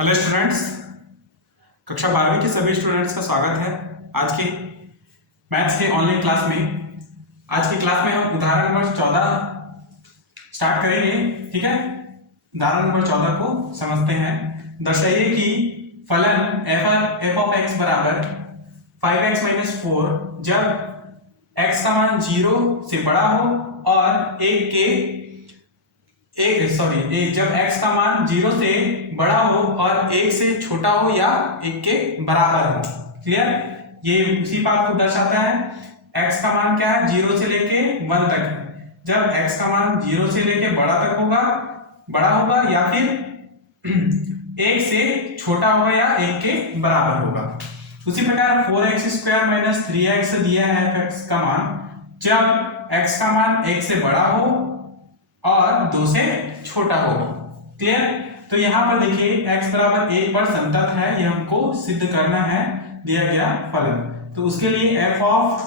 Hello students, कक्षा 12वीं के सभी स्टूडेंट्स का स्वागत है आज के मैथ्स के ऑनलाइन क्लास में। आज की क्लास में हम उदाहरण नंबर 14 स्टार्ट करेंगे। ठीक है, उदाहरण नंबर 14 को समझते हैं। दर्शाइए कि फलन f ऑफ x बराबर 5x माइनस 4 जब x का मान 0 से बड़ा हो और जब x का मान 0 से बड़ा हो और 1 से छोटा हो या 1 के बराबर हो। क्लियर, ये उसी बात को दर्शाता है। x का मान क्या है, 0 से लेके 1 तक है। जब x का मान 0 से लेके बड़ा होगा या फिर 1 से छोटा होगा या 1 के बराबर होगा। उसी प्रकार 4x स्क्वायर माइनस 3x दिया है f का मान जब x का मान 1 से बड़ा हो और 2 से छोटा हो। क्लियर, तो यहां पर देखिए x बराबर 1 पर संतत है, ये हमको सिद्ध करना है दिया गया फलन। तो उसके लिए f ऑफ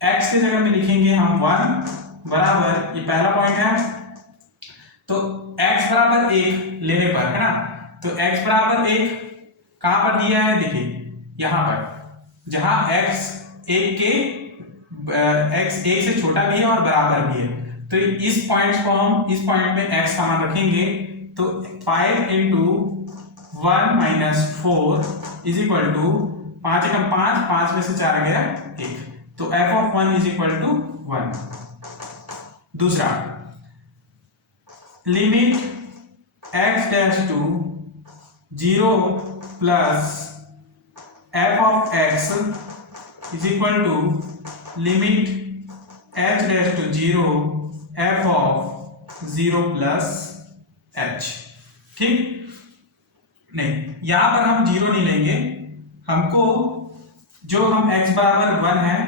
x की जगह में लिखेंगे हम 1 बराबर, ये पहला पॉइंट है। तो x बराबर 1 लेने पर है ना, तो x बराबर 1 कहां पर दिया है, देखिए यहां पर जहां x 1 से छोटा भी है और बराबर भी है। तो इस पॉइंट में x का मान रखेंगे। तो 5 into 1 minus 4 is equal to 5 एकम 5 में से 4 आ गया 1। तो f of 1 is equal to 1। दूसरा, limit x dash to 0 plus f of x is equal to limit h dash to 0 f of 0 plus h। ठीक, नहीं यहां पर हम 0 नहीं लेंगे, हमको जो हम x बराबर 1 है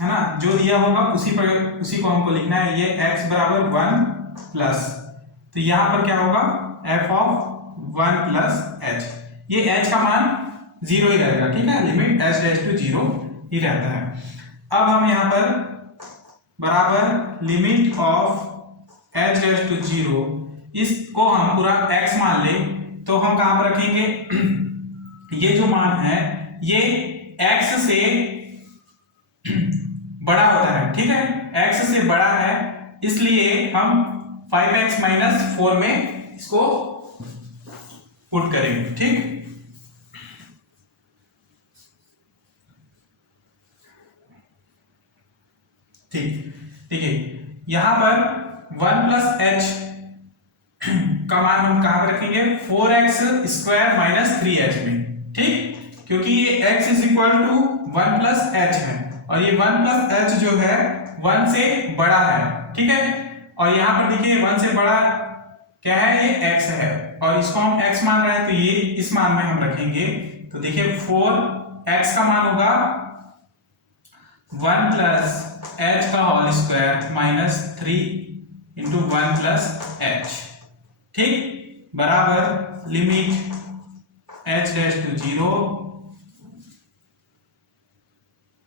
ना, जो दिया होगा उसी को हमको लिखना है। ये x बराबर 1 प्लस, तो यहां पर क्या होगा, f ऑफ 1 प्लस h। ये h का मान 0 ही रहेगा। ठीक है, लिमिट h डैश टू 0 ही रहता है। अब हम यहां पर बराबर limit of h dash to 0, इसको हम पूरा x मान ले तो हम कहां पर रखेंगे, ये जो मान है ये x से बड़ा होता है। ठीक है, x से बड़ा है, इसलिए हम 5x माइनस 4 में इसको पुट करेंगे। ठीक, ठीक है, यहां पर 1 प्लस h का मान हम कहां पर रखेंगे, 4x स्क्वायर माइनस 3h में। ठीक, क्योंकि ये x is equal to 1 plus h है और ये 1 प्लस h जो है 1 से बड़ा है। ठीक है, और यहां पर देखिए 1 से बड़ा क्या है, ये x है और इसको हम x मान रहे हैं, तो ये इस मान में हम रखेंगे। तो देखिए 4x का मान होगा 1 प्लस h का whole square minus 3 into 1 plus h। ठीक, बराबर limit h dash to 0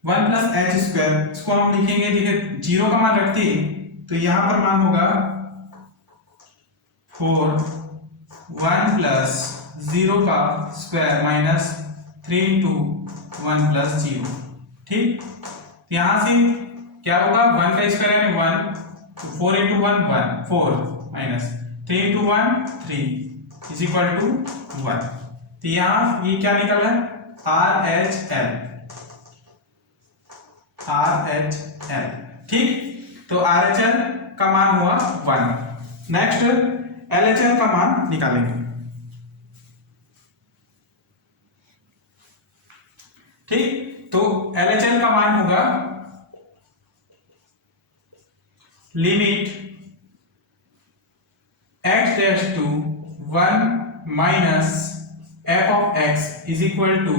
1 plus h square, इसको हम लिखेंगे, देखिए 0 का मान रखते तो यहां पर मान होगा 4 1 प्लस 0 का स्क्वायर माइनस 3 इंटू 1 प्लस 0। ठीक, यहां से क्या होगा, 1 का स्क्वायर है 1, तो 4 into 1 1 4 minus 3 into 1 3 is equal to 1। तो यहां ये क्या निकल रहा है, RHL। ठीक, तो RHL का मान हुआ 1। नेक्स्ट LHL का मान निकालेंगे। ठीक, तो LHL का मान होगा limit x dash to 1 minus f of x is equal to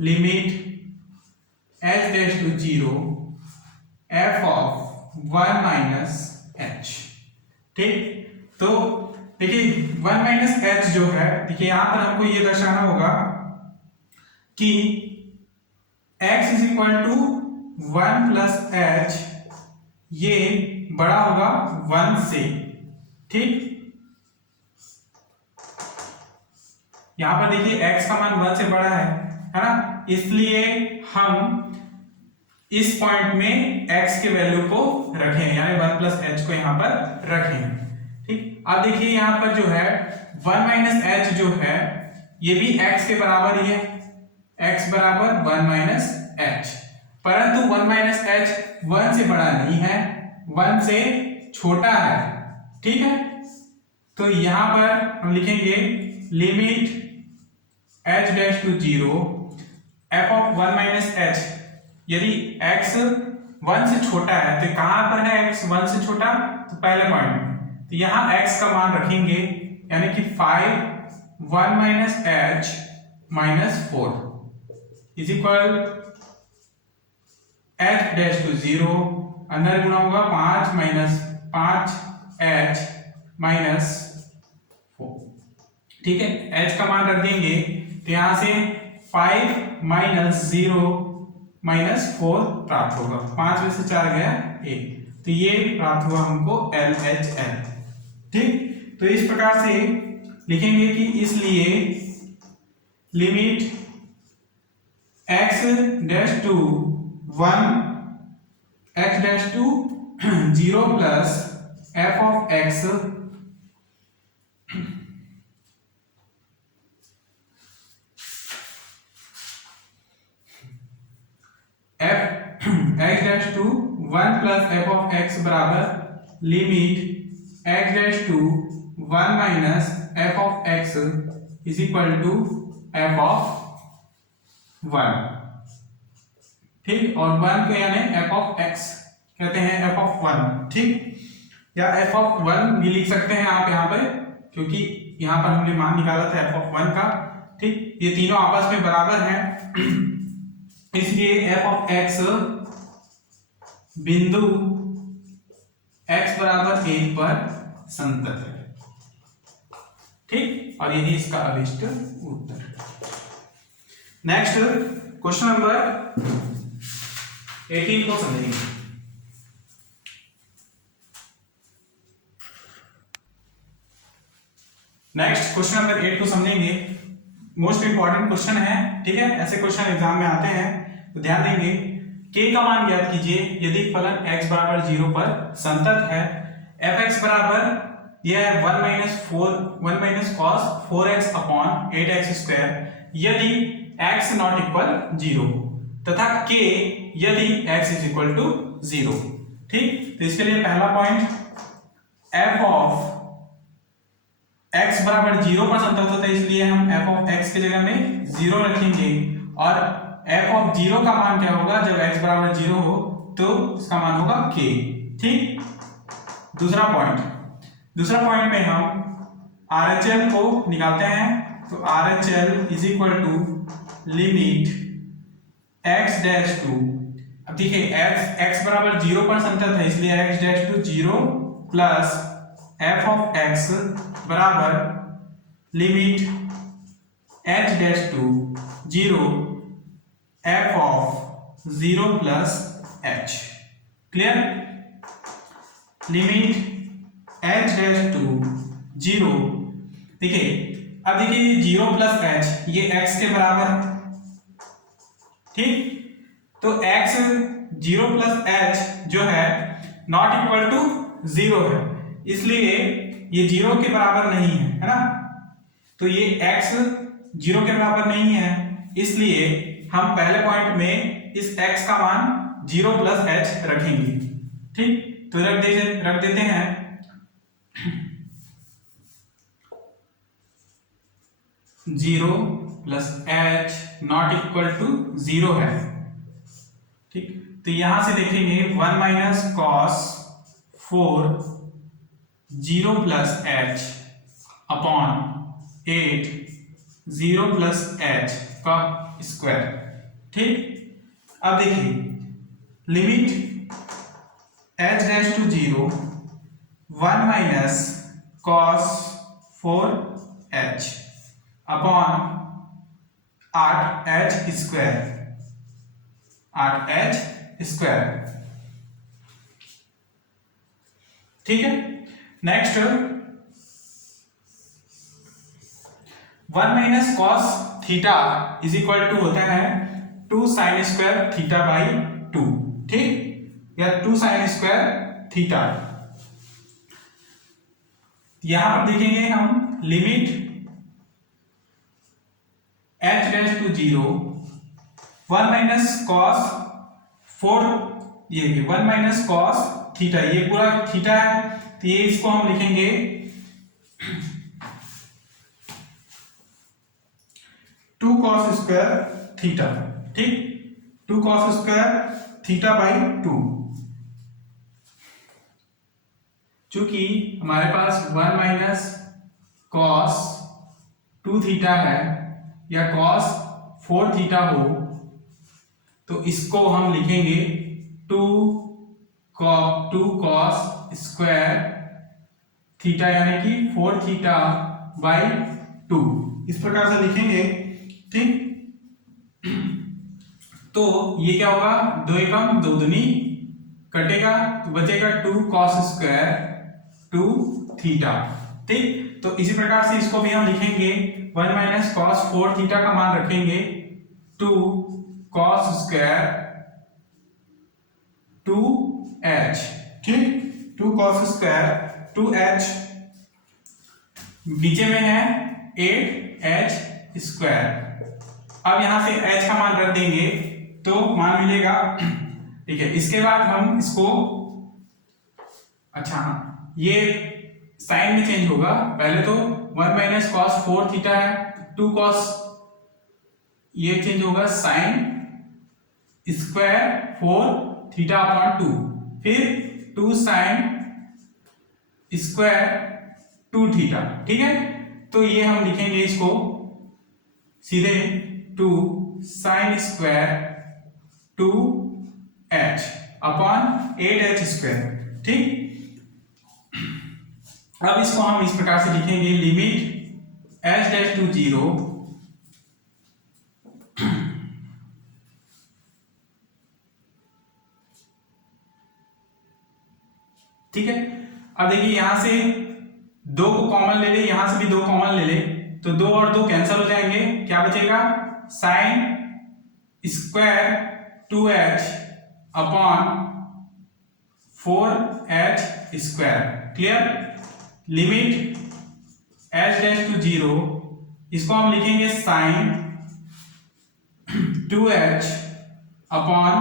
limit h dash to 0 f of 1 minus h। ठीक, तो देखिए 1 माइनस h जो है, देखिए यहां पर हमको ये दर्शाना होगा कि x is equal to 1 plus h, ये बड़ा होगा 1 से। ठीक, यहाँ पर देखिए x का मान 1 से बड़ा है ना, इसलिए हम इस पॉइंट में x के वैल्यू को रखें, यानी 1 प्लस h को यहाँ पर रखें। ठीक, अब देखिए यहाँ पर जो है 1 माइनस h जो है ये भी x के बराबर ही है, x बराबर 1 माइनस h, परंतु 1 माइनस h 1 से बड़ा नहीं है, 1 से छोटा है। ठीक है, तो यहां पर हम लिखेंगे limit h dash to 0 f of 1 minus h, यदि x 1 से छोटा है तो कहां पर है x 1 से छोटा, तो पहले पॉइंट में, तो यहां x का मान रखेंगे, यानी कि 5 1 minus h minus 4 is equal h dash to 0, अंदर गुणा होगा 5 माइनस 5 h माइनस 4। ठीक है, h का मान रख देंगे तो यहां से 5 माइनस 0 माइनस 4 प्राप्त होगा, 5 में से 4 गया 1, तो ये प्राप्त हुआ हमको LHL। ठीक, तो इस प्रकार से लिखेंगे कि इसलिए limit x dash to 1 x dash to 0 plus f of x x dash to 1 plus f of x बराबर limit x dash to 1 minus f of x is equal to f of 1। ठीक, और 1 को यानी f of x कहते हैं, f of 1। ठीक, या f of 1 भी लिख सकते हैं आप यहाँ पे, क्योंकि यहाँ पर हमने मान निकाला था f ऑफ 1 का। ठीक, ये तीनों आपस में बराबर हैं, इसलिए f ऑफ x बिंदु x बराबर 1 पर संतत है। ठीक, और यही इसका अभिष्ट उत्तर है। नेक्स्ट क्वेश्चन नंबर 18 को समझेंगे। नेक्स्ट क्वेश्चन नंबर 8 को समझेंगे, मोस्ट इंपॉर्टेंट क्वेश्चन है। ठीक है, ऐसे क्वेश्चन एग्जाम में आते हैं तो ध्यान देंगे। k का मान ज्ञात कीजिए यदि फलन x बराबर 0 पर संतत है। fx बराबर यह है 1 minus cos 4x upon 8x square यदि x नॉट इक्वल 0, तथा k यदि x इज इक्वल टू 0। ठीक, तो इसके लिए पहला पॉइंट f ऑफ x बराबर 0 पर संतत होता है, इसलिए हम f ऑफ x के जगह में 0 रखेंगे, और f ऑफ 0 का मान क्या होगा, जब x बराबर 0 हो तो इसका मान होगा k। ठीक, दूसरा पॉइंट में हम RHL को निकालते हैं, तो RHL is equal to limit x dash to, अब देखिए x बराबर 0 पर संतत है, इसलिए x dash to 0 plus f of x बराबर limit h dash to 0 f of 0 plus h। Clear, limit h dash to 0, देखिए अब देखिए 0 प्लस h ये x के बराबर है। ठीक, तो x 0 प्लस h जो है नॉट इक्वल टू 0 है, इसलिए ये 0 के बराबर नहीं है ना, तो ये x 0 के बराबर नहीं है, इसलिए हम पहले पॉइंट में इस x का मान 0 प्लस h रखेंगे। ठीक, तो रख देते हैं 0 plus h not equal to 0 है। ठीक, तो यहां से देखेंगे 1 minus cos 4 0 plus h upon 8 0 plus h का स्क्वायर। ठीक, अब देखिए limit h dash to 0 1 minus cos 4h upon 8h square. ठीक है, next 1 minus cos theta is equal to होता है 2 साइन स्क्वायर थीटा बाई 2, ठीक, या 2 साइन स्क्वायर थीटा। यहां पर देखेंगे हम limit h raise to 0 1 minus cos 4, ये 1 माइनस कॉस थीटा, ये पूरा थीटा है तो ये इसको हम लिखेंगे 2 कॉस स्क्वायर थीटा, ठीक, 2 कॉस स्क्वायर थीटा बाई 2। चूंकि हमारे पास 1 माइनस कॉस 2 थीटा है या कॉस 4 थीटा हो तो इसको हम लिखेंगे 2 कॉस स्क्वायर थीटा यानी कि 4 थीटा बाई 2, इस प्रकार से लिखेंगे, ठीक। तो ये क्या होगा, 2 एकम 2 दूनी कटेगा तो बचेगा 2 कॉस स्क्वायर 2 थीटा, ठीक। तो इसी प्रकार से इसको भी हम लिखेंगे 1 माइनस कॉस 4 थीटा का मान रखेंगे 2 कॉस स्क्वायर 2h, ठीक, 2 कॉस स्क्वायर 2h, नीचे में है 8h स्क्वायर। अब यहां से h का मान रख देंगे तो मान मिलेगा, ठीक है। इसके बाद हम इसको, अच्छा ये साइन में चेंज होगा, पहले तो 1 माइनस कॉस 4 थीटा है 2 कॉस, ये चेंज होगा साइन स्क्वायर 4 थीटा अपॉन 2, फिर 2 साइन स्क्वायर 2 थीटा, ठीक है। तो ये हम लिखेंगे इसको सीधे 2 sign square 2h upon 8h square, ठीक। अब इसको हम इस प्रकार से लिखेंगे लिमिट h डैश टू 0 ठीक है। अब देखिए यहां से 2 को कॉमन ले ले, यहां से भी 2 कॉमन ले ले तो 2 और 2 कैंसिल हो जाएंगे, क्या बचेगा sine square 2h upon 4h square, clear. Limit h dash to 0, इसको हम लिखेंगे साइन 2h अपॉन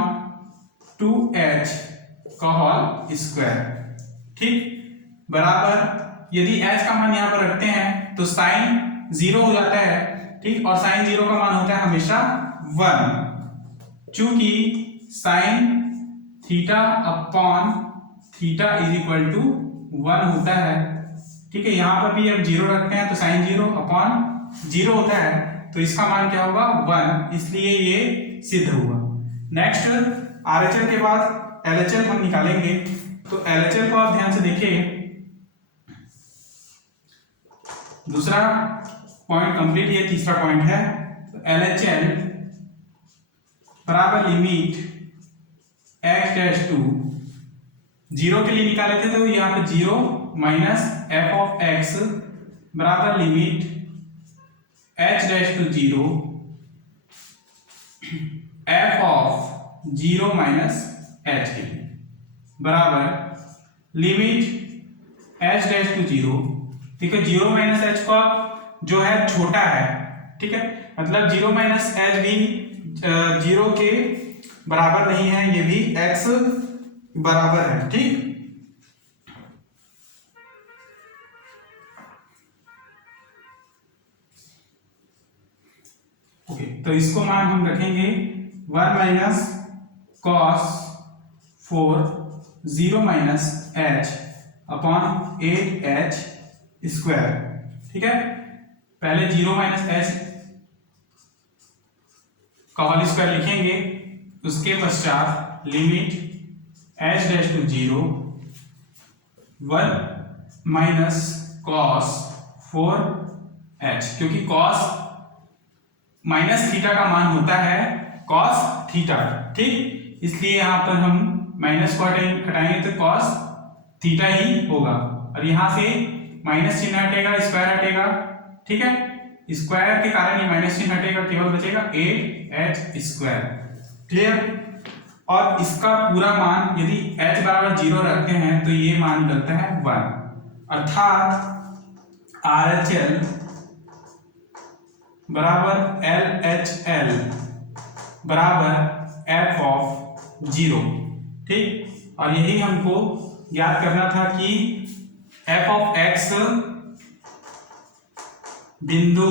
2h का होल स्क्वायर, ठीक, बराबर यदि h का मान यहां पर रखते हैं तो साइन 0 हो जाता है, ठीक, और साइन 0 का मान होता है हमेशा 1, चूंकि sine theta upon theta is equal to 1 होता है, ठीक है। यहां पर भी अब 0 रखते हैं तो साइन 0 अपॉन 0 होता है तो इसका मान क्या होगा 1, इसलिए ये सिद्ध हुआ। नेक्स्ट RHL के बाद LHL हम निकालेंगे, तो LHL को आप ध्यान से देखिए, दूसरा पॉइंट कंप्लीट, ये तीसरा पॉइंट है। तो LHL बराबर लिमिट x डैश टू 0 के लिए निकाले थे तो यहाँ पे 0 माइनस f ऑफ x बराबर limit h dash to 0 f of 0 minus h के लिए बराबर लिमिट h डैश टू 0, ठीक है। 0 माइनस h का जो है छोटा है, ठीक है, मतलब 0 माइनस h भी 0 के बराबर नहीं है, ये भी x बराबर है, ठीक। ओके, तो इसको मान हम रखेंगे 1 minus cos 4 0 minus h upon 8h square, ठीक है। पहले 0 माइनस h का होल स्क्वायर लिखेंगे, उसके पश्चात limit h dash to 0 1 minus cos 4h, क्योंकि कॉस माइनस थीटा का मान होता है कॉस थीटा, ठीक, इसलिए यहां पर हम माइनस को हटाएंगे तो कॉस थीटा ही होगा, और यहां से माइनस चिन्ह हटेगा, स्क्वायर हटेगा, ठीक है। स्क्वायर के कारण ये माइनस चिन्ह हटेगा, केवल बचेगा 8h²। क्लियर। और इसका पूरा मान यदि h बराबर 0 रखते हैं तो ये मान निकलता है 1, अर्थात RHL बराबर LHL बराबर f(0). ठीक। और यही हमको याद करना था कि f(x) बिंदु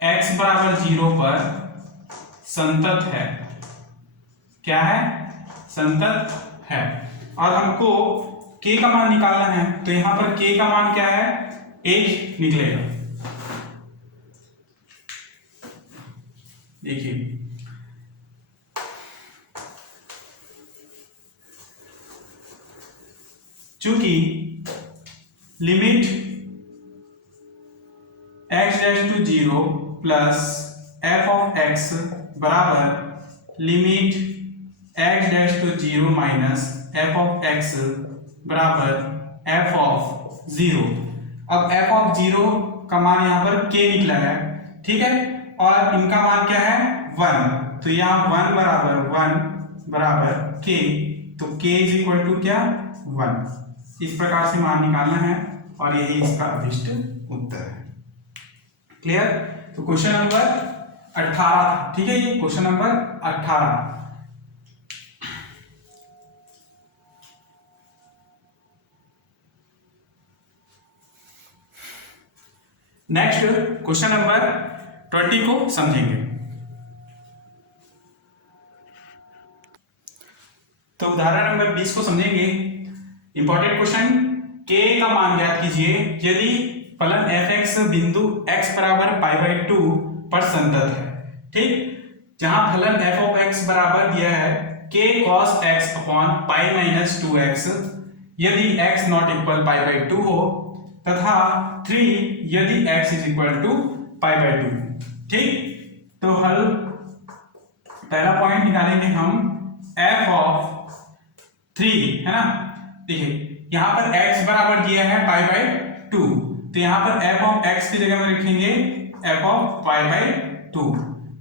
x बराबर 0 पर संतत है। क्या है? संतत है। और हमको k का मान निकालना है, तो यहां पर k का मान क्या है? 1 निकलेगा। देखिए, चूंकि लिमिट x'(0) प्लस f(x) बराबर लिमिट x'(0) माइनस f(x) बराबर f(0). अब f(0) का मान यहां पर k निकला है, ठीक है, और इनका मान क्या है? 1। तो यहाँ 1 बराबर k, तो k = क्या? 1। इस प्रकार से मान निकालना है और यही इसका अभिष्ट उत्तर है। क्लियर। तो क्वेश्चन नंबर 18, ठीक है, ये question number 18। Next question number 20 को समझेंगे। तो उदाहरण नंबर 20 को समझेंगे। इंपॉर्टेंट क्वेश्चन, k का मान ज्ञात कीजिए यदि फलन f(x) बिंदु x बराबर π/2 पर संतत है। ठीक। जहां फलन f(x) बराबर दिया है k cos x upon π-2x यदि x नॉट इक्वल π/2 हो, तथा 3 यदि x = π/2। ठीक। तो हल पहला पॉइंट निकालेंगे हम f(3), है ना। देखिए, यहां पर x बराबर दिया है π/2, तो यहां पर f(x) की जगह में लिखेंगे f(π/2).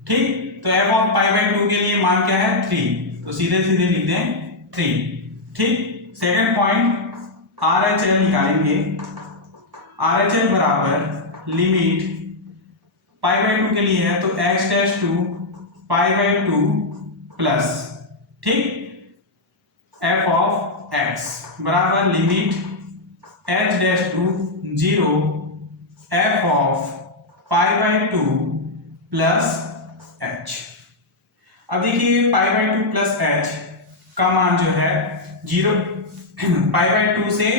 ठीक। तो f(π/2) के लिए मान क्या है? 3, तो सीधे सीधे लिख दें 3। ठीक। सेकंड पॉइंट, RHL निकालेंगे। RHL बराबर लिमिट π/2 के लिए है तो x' π/2 प्लस, ठीक, f(x) बराबर limit h'(0) f(π/2 plus h। अब देखिए π/2 प्लस h का मान जो है 0 π/2 से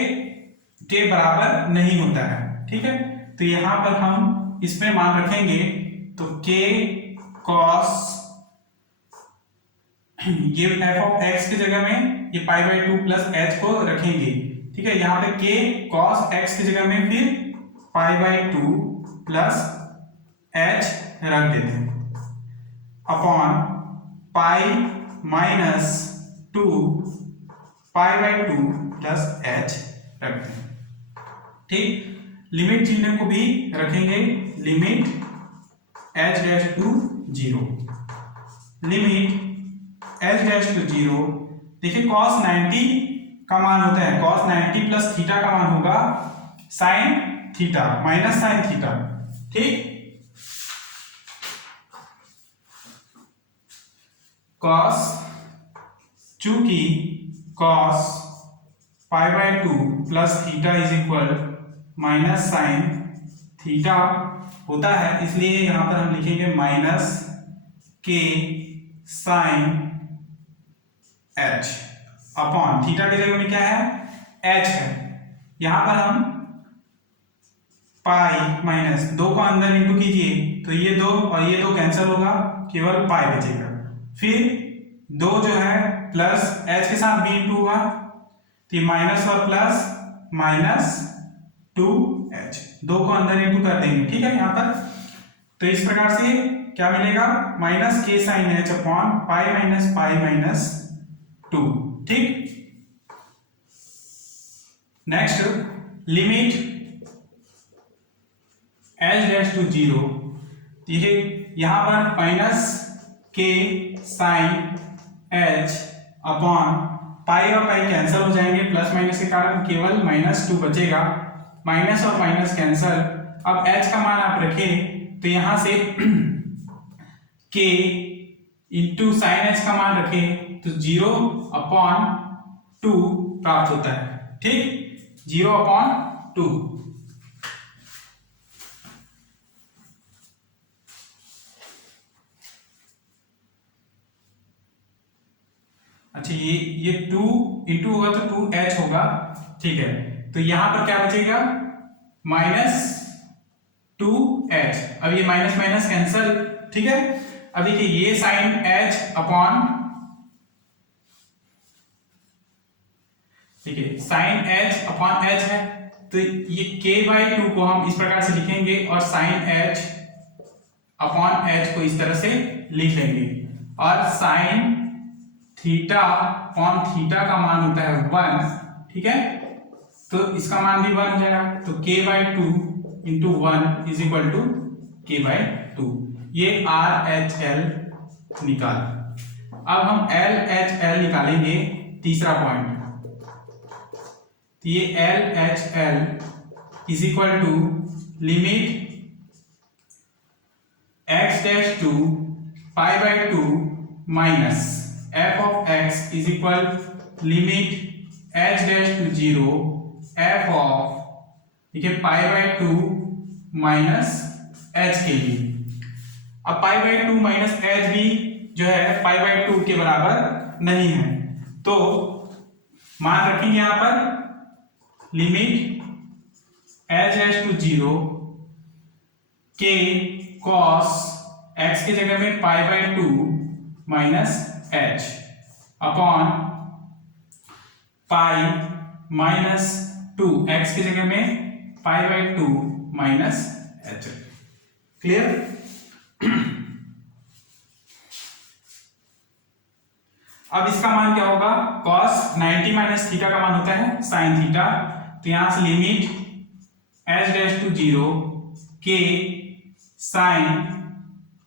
के बराबर नहीं होता है। ठीक है। तो यहां पर हम इसमें मान रखेंगे तो k cos, ये f(x) की जगह में ये π/2 प्लस h को रखेंगे। ठीक है। यहाँ पे k cos x की जगह में फिर π/2 प्लस h रख देते हैं अपॉन π-2 π/2 प्लस h रखते हैं। ठीक। लिमिट चिन्ह को भी रखेंगे, लिमिट h'(0) लिमिट h'(0). देखिए cos 90 का मान होता है, cos 90 प्लस थीटा का मान होगा sin theta minus sin theta. ठीक। cos, चूंकि cos π/2 plus theta is equal माइनस sin थीटा होता है, इसलिए यहां पर हम लिखेंगे minus k sin h upon theta की जगह में क्या है? h है। यहां पर हम पाई माइनस 2 को अंदर इंटू कीजिए तो ये 2 और ये 2 कैंसिल होगा, केवल पाई बचेगा। फिर 2 जो है प्लस h के साथ भी इंटू होगा, तो माइनस और प्लस माइनस 2h, 2 को अंदर इंटू कर देंगे। ठीक है। यहां पर तो इस प्रकार से क्या मिलेगा? Minus k sin h upon pi minus pi minus 2। ठीक। Next, limit h dash to 0, ये यहाँ पर माइनस के साइन एच अपॉन पाई और पाई कैंसिल हो जाएंगे, प्लस माइनस के कारण केवल -2 बचेगा, माइनस और माइनस कैंसिल। अब h का मान आप रखें तो यहां से k इंटू साइन h का मान रखें तो 0/2 प्राप्त होता है, ठीक, 0/2। अच्छा, ये 2 इंटू होगा तो 2h होगा, ठीक है। तो यहां पर क्या बचेगा, -2h। अब ये माइनस माइनस कैंसिल, ठीक है। अब देखिए ये साइन h अपॉन, ठीक है, साइन h अपॉन h है, तो ये k/2 को हम इस प्रकार से लिखेंगे और साइन h अपॉन h को इस तरह से लिख लेंगे, और साइन थीटा अपॉन थीटा का मान होता है 1, ठीक है, तो इसका मान भी 1 हो जाएगा, तो k/2 into 1 is equal to k/2। ये RHL निकाल। अब हम LHL निकालेंगे, तीसरा पॉइंट। तो ये LHL is equal to limit x dash to π/2 minus f of x is equal लिमिट h dash to 0 f of, ठीक है, π/2 माइनस h के लिए। अब π/2 माइनस h भी जो है π/2 के बराबर नहीं है, तो मान रखेंगे यहां पर limit h dash to 0 k cos x के जगह में π/2 minus h upon pi minus 2, x की जगह में π/2 माइनस h। क्लियर? अब इसका मान क्या होगा, cos 90 माइनस थीटा का मान होता है sin थीटा, तो यहां से limit h dash to 0 k sin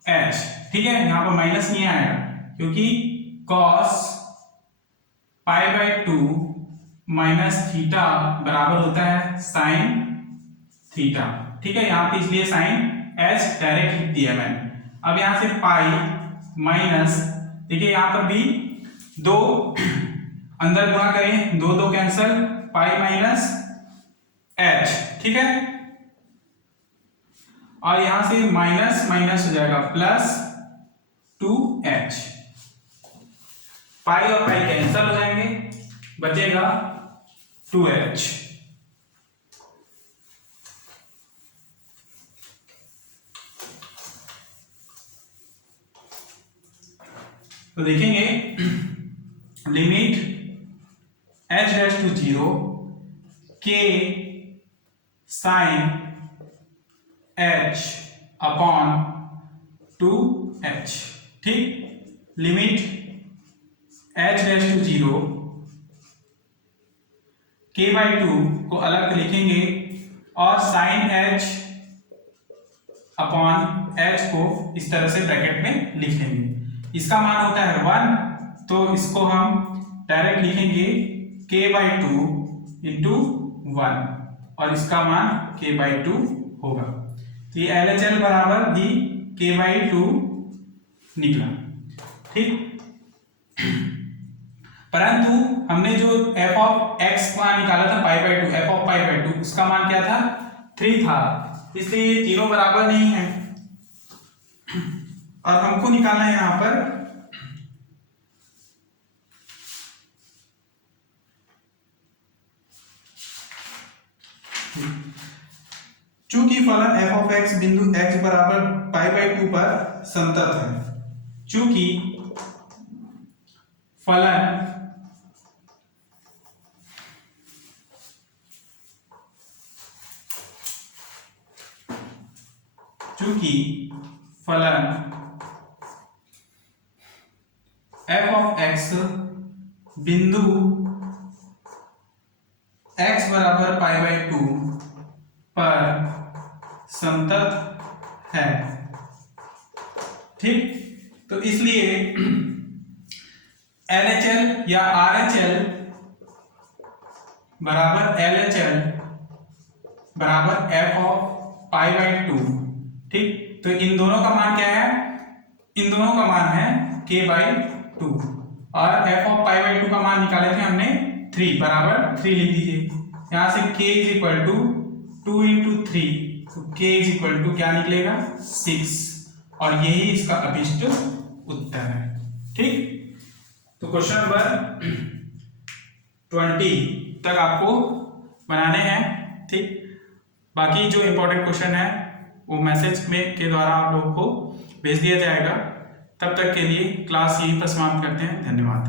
h, ठीक है, यहां पर माइनस नहीं आएगा क्योंकि cos π/2 माइनस थीटा बराबर होता है साइन थीटा, ठीक है, यहां पे इसलिए साइन h डायरेक्ट लिख दिया मैंने। अब यहां से पाई माइनस, देखिए यहां पर भी 2 अंदर गुणा करें, 2 2 कैंसिल, पाई माइनस h, ठीक है, और यहां से माइनस माइनस हो जाएगा प्लस 2h, पाई और पाई कैंसिल हो जाएंगे, बचेगा 2h। तो देखेंगे limit h dash to 0 k sine h upon 2h, ठीक, limit h dash to 0 k/2 को अलग लिखेंगे और साइन h अपॉन h को इस तरह से ब्रैकेट में लिख लेंगे। इसका मान होता है 1, तो इसको हम डायरेक्ट लिखेंगे k/2 इंटू 1 और इसका मान k/2 होगा। तो ये LHL बराबर भी k/2 निकला, ठीक। परंतु हमने जो f ऑफ x मान निकाला था π/2, f ऑफ π/2, उसका मान क्या था, 3 था, इसलिए ये तीनों बराबर नहीं है और हमको निकालना है यहां पर चूंकि फलन f ऑफ x बिंदु x बराबर π/2 पर संतत है, चूंकि फलन f ऑफ x बिंदु x बराबर π/2 पर संतत है। ठीक, तो इसलिए LHL या RHL बराबर LHL बराबर f ऑफ π/2। ठीक, तो इन दोनों का मान क्या है? इन दोनों का मान है k/2 और f ऑफ π/2 का मान निकाले थे हमने 3 बराबर 3 लिख दीजिए। यहां से k is equal to 2 into 3, तो k इज इक्वल टू क्या निकलेगा? 6, और यही इसका अभिष्ट उत्तर है। ठीक, तो क्वेश्चन नंबर 20 तक आपको बनाने हैं। ठीक, बाकी जो इंपॉर्टेंट क्वेश्चन है वो मैसेज में के द्वारा आप लोगों को भेज दिया जाएगा। तब तक के लिए क्लास यहीं पर समाप्त करते हैं। धन्यवाद।